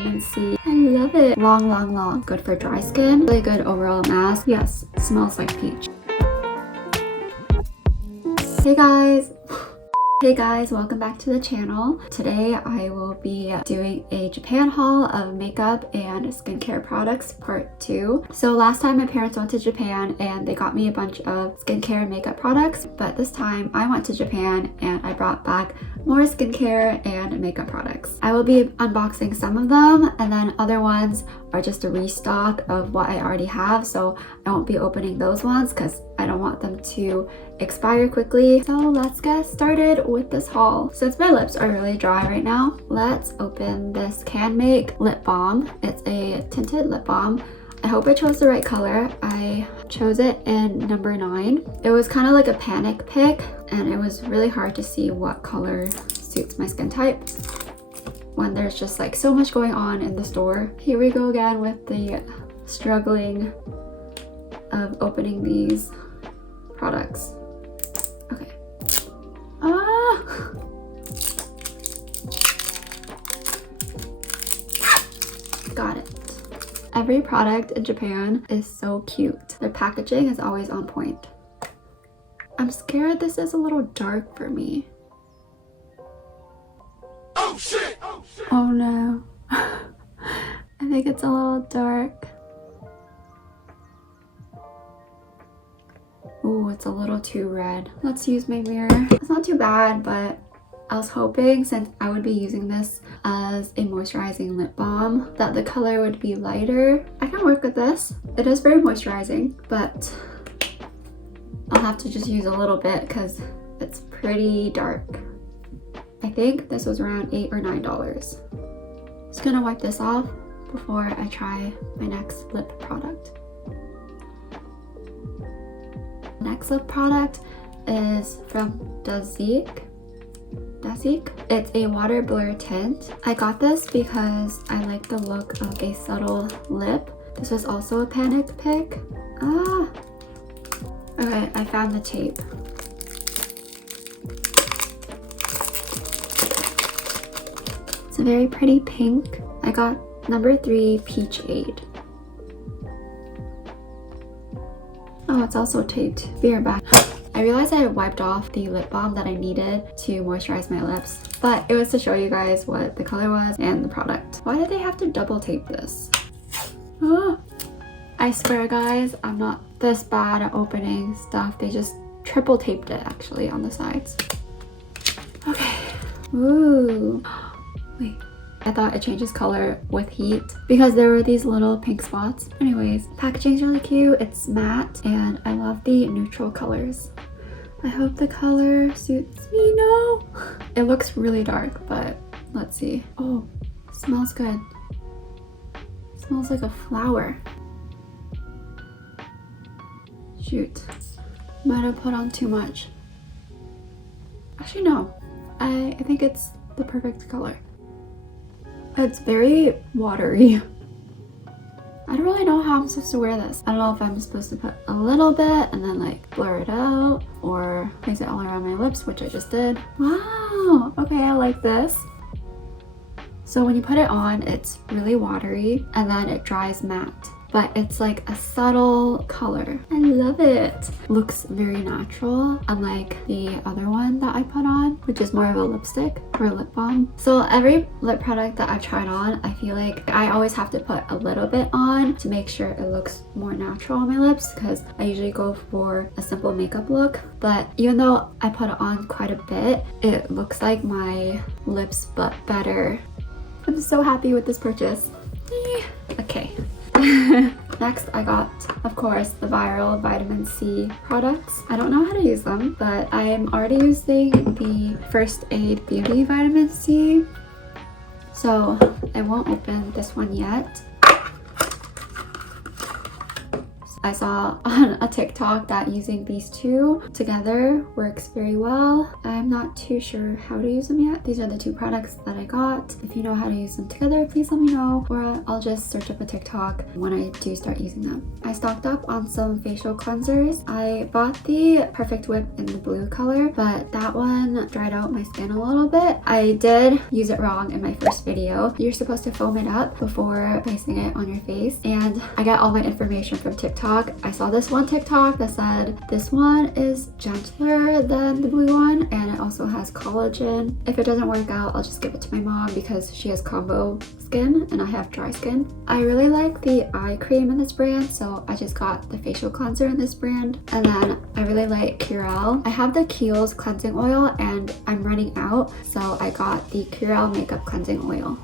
vitamin C. I love it. Long. Good for dry skin. Really good overall mask. Yes, smells like peach. Hey guys! Hey guys, welcome back to the channel. Today I will be doing a Japan haul of makeup and skincare products part 2. So last time my parents went to Japan and they got me a bunch of skincare and makeup products, but this time I went to Japan and I brought back more skincare and makeup products. I will be unboxing some of them and then other ones are just a restock of what I already have, so I won't be opening those ones because I don't want them to expire quickly. So let's get started with this haul. Since my lips are really dry right now, let's open this CANMAKE lip balm. It's a tinted lip balm. I hope I chose the right color. I chose it in number 9. It was kind of like a panic pick and it was really hard to see what color suits my skin type when there's just like so much going on in the store. Here we go again with the struggling of opening these products. Okay. Got it. Every product in Japan is so cute. Their packaging is always on point. I'm scared this is a little dark for me. Oh shit! Oh no. I think it's a little dark. Ooh, it's a little too red. Let's use my mirror. It's not too bad, but I was hoping since I would be using this as a moisturizing lip balm that the color would be lighter. I can work with this. It is very moisturizing, but I'll have to just use a little bit because it's pretty dark. I think this was around $8 or $9. Just gonna wipe this off before I try my next lip product. Next lip product is from Dasique. It's a water blur tint. I got this because I like the look of a subtle lip. This was also a panic pick. Okay, I found the tape. It's a very pretty pink. I got number 3 Peach Aid. Oh, it's also taped. Be right back. I realized I had wiped off the lip balm that I needed to moisturize my lips, but it was to show you guys what the color was and the product. Why did they have to double tape this? I swear guys, I'm not this bad at opening stuff. They just triple taped it actually on the sides. Okay. Ooh. Wait. I thought it changes color with heat because there were these little pink spots. Anyways, packaging's really cute. It's matte and I love the neutral colors. I hope the color suits me. No! It looks really dark, but let's see. Oh, smells good. Smells like a flower. Shoot. Might have put on too much. Actually, no. I think it's the perfect color. It's very watery. I don't really know how I'm supposed to wear this. I don't know if I'm supposed to put a little bit and then like blur it out or place it all around my lips, which I just did. Wow, okay, I like this. So when you put it on, it's really watery and then it dries matte. But it's like a subtle color. I love it. Looks very natural, unlike the other one that I put on, which is more of a lipstick or a lip balm. So every lip product that I've tried on, I feel like I always have to put a little bit on to make sure it looks more natural on my lips because I usually go for a simple makeup look. But even though I put it on quite a bit, it looks like my lips but better. I'm so happy with this purchase. Okay. Next, I got, of course, the viral vitamin C products. I don't know how to use them, but I'm already using the First Aid Beauty Vitamin C. So I won't open this one yet. I saw on a TikTok that using these two together works very well. I'm not too sure how to use them yet. These are the two products that I got. If you know how to use them together, please let me know, or I'll just search up a TikTok when I do start using them. I stocked up on some facial cleansers. I bought the Perfect Whip in the blue color, but that one dried out my skin a little bit. I did use it wrong in my first video. You're supposed to foam it up before placing it on your face, and I got all my information from TikTok. I saw this one TikTok that said this one is gentler than the blue one, and it also has collagen. If it doesn't work out, I'll just give it to my mom because she has combo skin and I have dry skin. I really like the eye cream in this brand, so I just got the facial cleanser in this brand. And then I really like Curel. I have the Kiehl's cleansing oil and I'm running out, so I got the Curel makeup cleansing oil.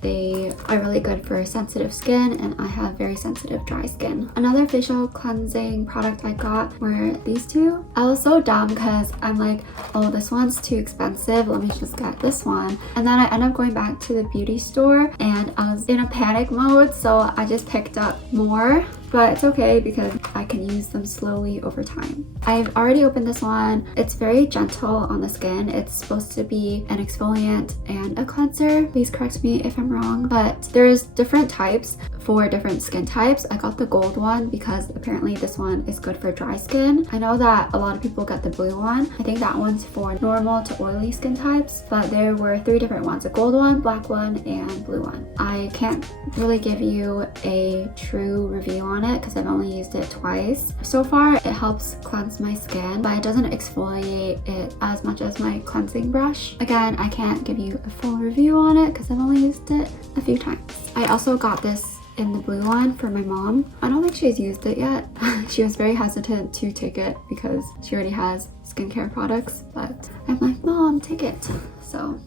They are really good for sensitive skin, and I have very sensitive dry skin. Another facial cleansing product I got were these two. I was so dumb because I'm like, oh, this one's too expensive, let me just get this one. And then I ended up going back to the beauty store and I was in a panic mode, so I just picked up more. But it's okay because I can use them slowly over time. I've already opened this one. It's very gentle on the skin. It's supposed to be an exfoliant and a cleanser. Please correct me if I'm wrong, but there's different types for different skin types. I got the gold one because apparently this one is good for dry skin. I know that a lot of people get the blue one. I think that one's for normal to oily skin types, but there were 3 different ones: a gold one, black one, and blue one. I can't really give you a true review on it because I've only used it twice. So far, it helps cleanse my skin, but it doesn't exfoliate it as much as my cleansing brush. Again, I can't give you a full review on it because I've only used it a few times. I also got this in the blue one for my mom. I don't think she's used it yet. She was very hesitant to take it because she already has skincare products, but I'm like, Mom, take it. So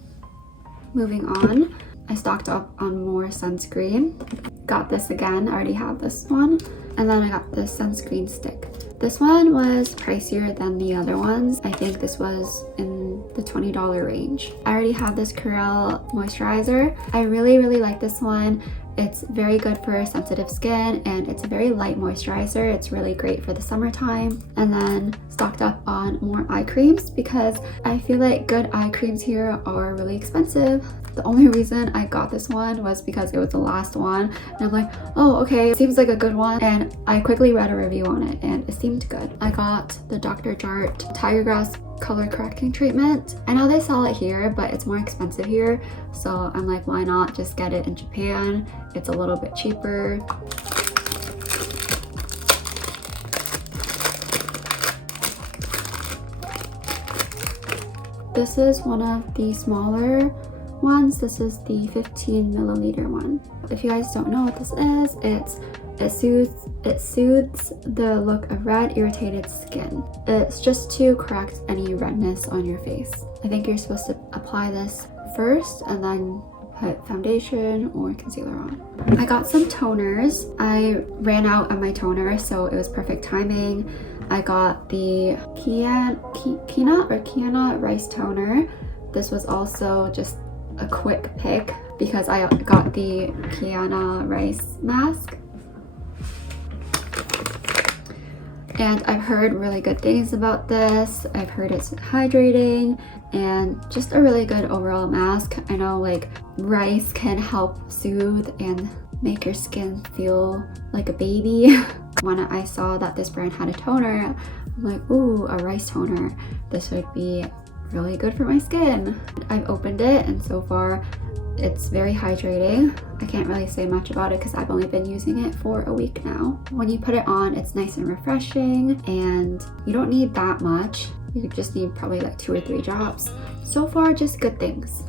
moving on, I stocked up on more sunscreen. Got this again, I already have this one. And then I got the sunscreen stick. This one was pricier than the other ones. I think this was in the $20 range. I already have this Curel moisturizer. I really like this one. It's very good for sensitive skin and it's a very light moisturizer. It's really great for the summertime. And then stocked up on more eye creams because I feel like good eye creams here are really expensive. The only reason I got this one was because it was the last one and I'm like, oh, okay, it seems like a good one, and I quickly read a review on it and it seemed good. I got the Dr. Jart Tiger Grass color correcting treatment. I know they sell it here, but it's more expensive here, so I'm like, why not just get it in Japan? It's a little bit cheaper. This is one of the smaller ones. This is the 15 milliliter one. If you guys don't know what this is, it soothes the look of red, irritated skin. It's just to correct any redness on your face. I think you're supposed to apply this first and then put foundation or concealer on. I got some toners. I ran out of my toner, so it was perfect timing. I got the Keana rice toner. This was also just a quick pick because I got the Keana rice mask. And I've heard really good things about this. I've heard it's hydrating and just a really good overall mask. I know like rice can help soothe and make your skin feel like a baby. When I saw that this brand had a toner, I'm like, ooh, a rice toner. This would be really good for my skin. I've opened it and so far it's very hydrating. I can't really say much about it because I've only been using it for a week now. When you put it on, it's nice and refreshing and you don't need that much. You just need probably like 2 or 3 drops. So far, just good things.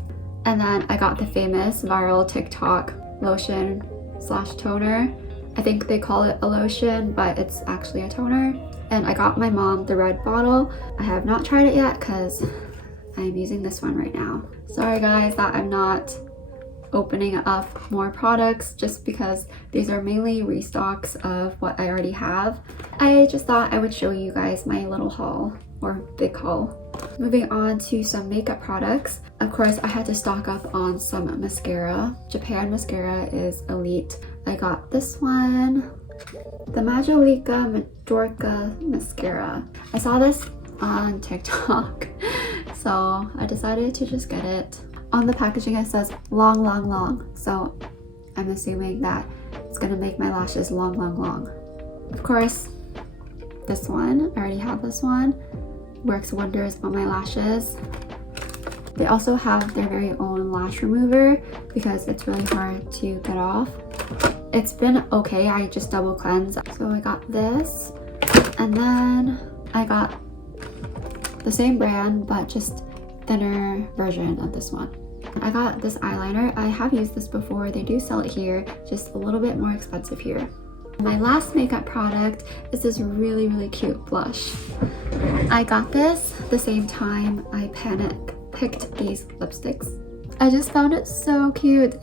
And then I got the famous viral TikTok lotion / toner. I think they call it a lotion, but it's actually a toner. And I got my mom the red bottle. I have not tried it yet because I'm using this one right now. Sorry guys that I'm not opening up more products just because these are mainly restocks of what I already have. I just thought I would show you guys my little haul or big haul. Moving on to some makeup products. Of course, I had to stock up on some mascara. Japan mascara is elite. I got this one. The Majolica Majorca mascara. I saw this on TikTok, so I decided to just get it. On the packaging it says long, long, long, so I'm assuming that it's gonna make my lashes long, long, long. Of course, this one, I already have this one, works wonders on my lashes. They also have their very own lash remover because it's really hard to get off. It's been okay, I just double cleanse. So I got this, and then I got the same brand but just thinner version of this one. I got this eyeliner. I have used this before. They do sell it here, just a little bit more expensive here. My last makeup product is this really, really cute blush. I got this the same time I picked these lipsticks. I just found it so cute.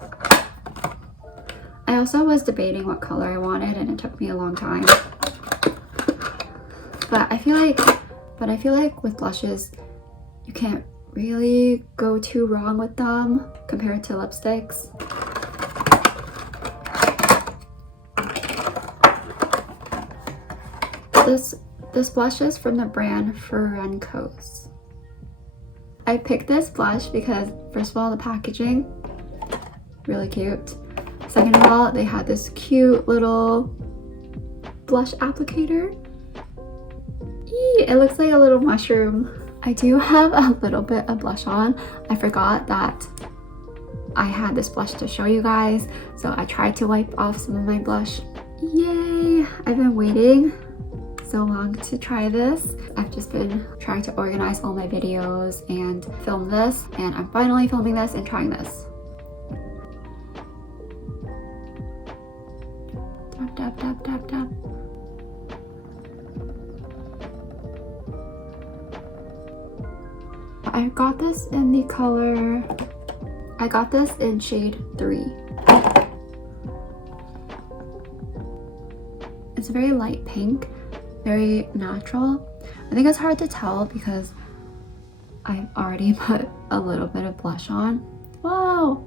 I also was debating what color I wanted and it took me a long time. But I feel like with blushes, you can't really go too wrong with them compared to lipsticks. This blush is from the brand Ferencos. I picked this blush because first of all, the packaging, really cute. Second of all, they had this cute little blush applicator. Eee, it looks like a little mushroom. I do have a little bit of blush on. I forgot that I had this blush to show you guys, so I tried to wipe off some of my blush. Yay! I've been waiting so long to try this. I've just been trying to organize all my videos and film this, and I'm finally filming this and trying this. Tap, tap, tap, tap, tap. I got this in the color, I got this in shade 3. It's a very light pink, very natural. I think it's hard to tell because I already put a little bit of blush on. Whoa!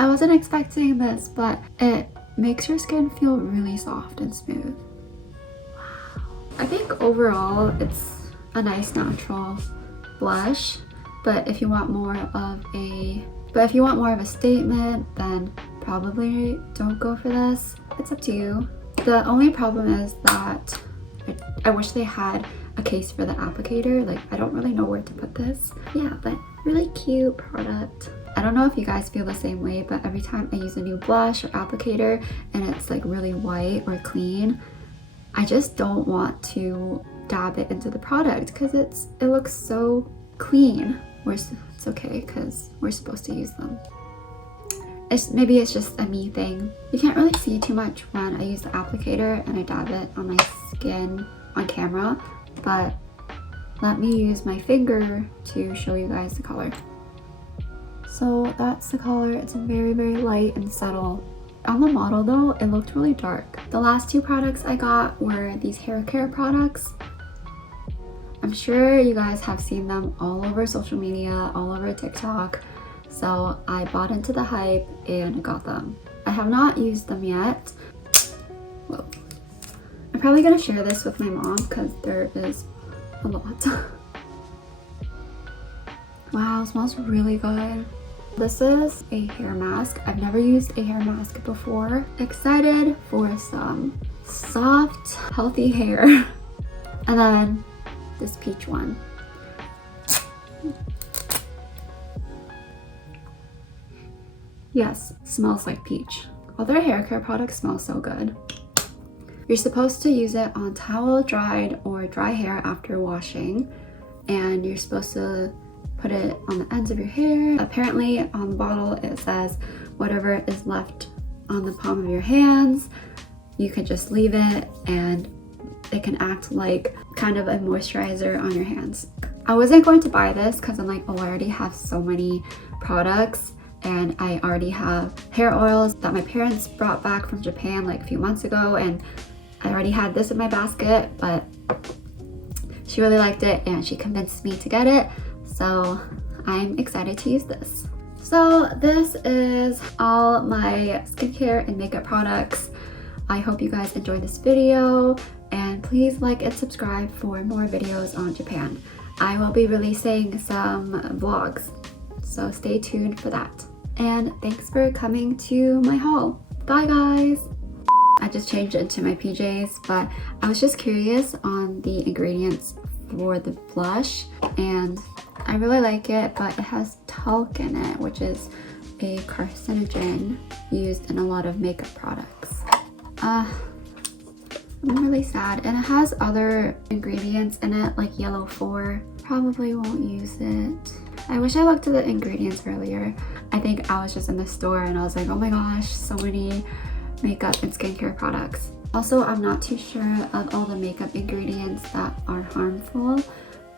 I wasn't expecting this, but it makes your skin feel really soft and smooth. Wow. I think overall it's a nice natural blush, but if you want more of a statement, then probably don't go for this. It's up to you. The only problem is that I wish they had a case for the applicator. Like, I don't really know where to put this. Yeah, but really cute product. I don't know if you guys feel the same way, but every time I use a new blush or applicator and it's like really white or clean, I just don't want to dab it into the product because it looks so clean. It's okay because we're supposed to use them. Maybe it's just a me thing. You can't really see too much when I use the applicator and I dab it on my skin on camera, but let me use my finger to show you guys the color. So that's the color. It's very, very light and subtle. On the model though, it looked really dark. The last two products I got were these hair care products. I'm sure you guys have seen them all over social media, all over TikTok. So I bought into the hype and got them. I have not used them yet. Whoa. I'm probably gonna share this with my mom because there is a lot. Wow, it smells really good. This is a hair mask. I've never used a hair mask before. Excited for some soft, healthy hair. And then this peach one. Yes, smells like peach. All their hair care products smell so good. You're supposed to use it on towel dried or dry hair after washing, and you're supposed to put it on the ends of your hair. Apparently on the bottle it says whatever is left on the palm of your hands, you can just leave it and it can act like kind of a moisturizer on your hands. I wasn't going to buy this because I'm like, oh, I already have so many products and I already have hair oils that my parents brought back from Japan like a few months ago, and I already had this in my basket, but she really liked it and she convinced me to get it, so I'm excited to use this. So this is all my skincare and makeup products. I hope you guys enjoyed this video, and please like and subscribe for more videos on Japan. I will be releasing some vlogs, so stay tuned for that. And thanks for coming to my haul. Bye guys! I just changed into my PJs, but I was just curious on the ingredients for the blush, and I really like it, but it has talc in it, which is a carcinogen used in a lot of makeup products. I'm really sad, and it has other ingredients in it like yellow 4. Probably won't use it. I wish I looked at the ingredients earlier. I think I was just in the store and I was like, oh my gosh, so many makeup and skincare products. Also, I'm not too sure of all the makeup ingredients that are harmful.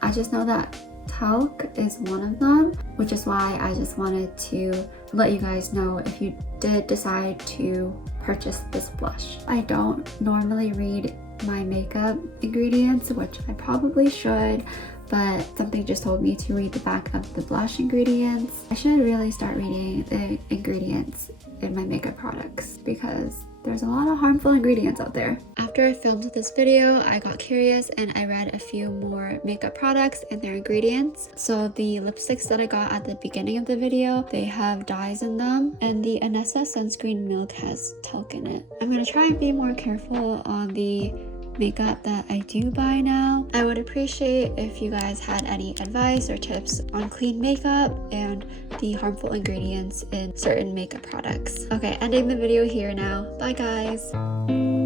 I just know that talc is one of them, which is why I just wanted to let you guys know if you did decide to purchase this blush. I don't normally read my makeup ingredients, which I probably should, but something just told me to read the back of the blush ingredients. I should really start reading the ingredients in my makeup products because there's a lot of harmful ingredients out there. After I filmed this video, I got curious and I read a few more makeup products and their ingredients. So the lipsticks that I got at the beginning of the video, they have dyes in them, and the Anessa sunscreen milk has talc in it. I'm gonna try and be more careful on the makeup that I do buy now. I would appreciate if you guys had any advice or tips on clean makeup and the harmful ingredients in certain makeup products. Okay, ending the video here now. Bye guys!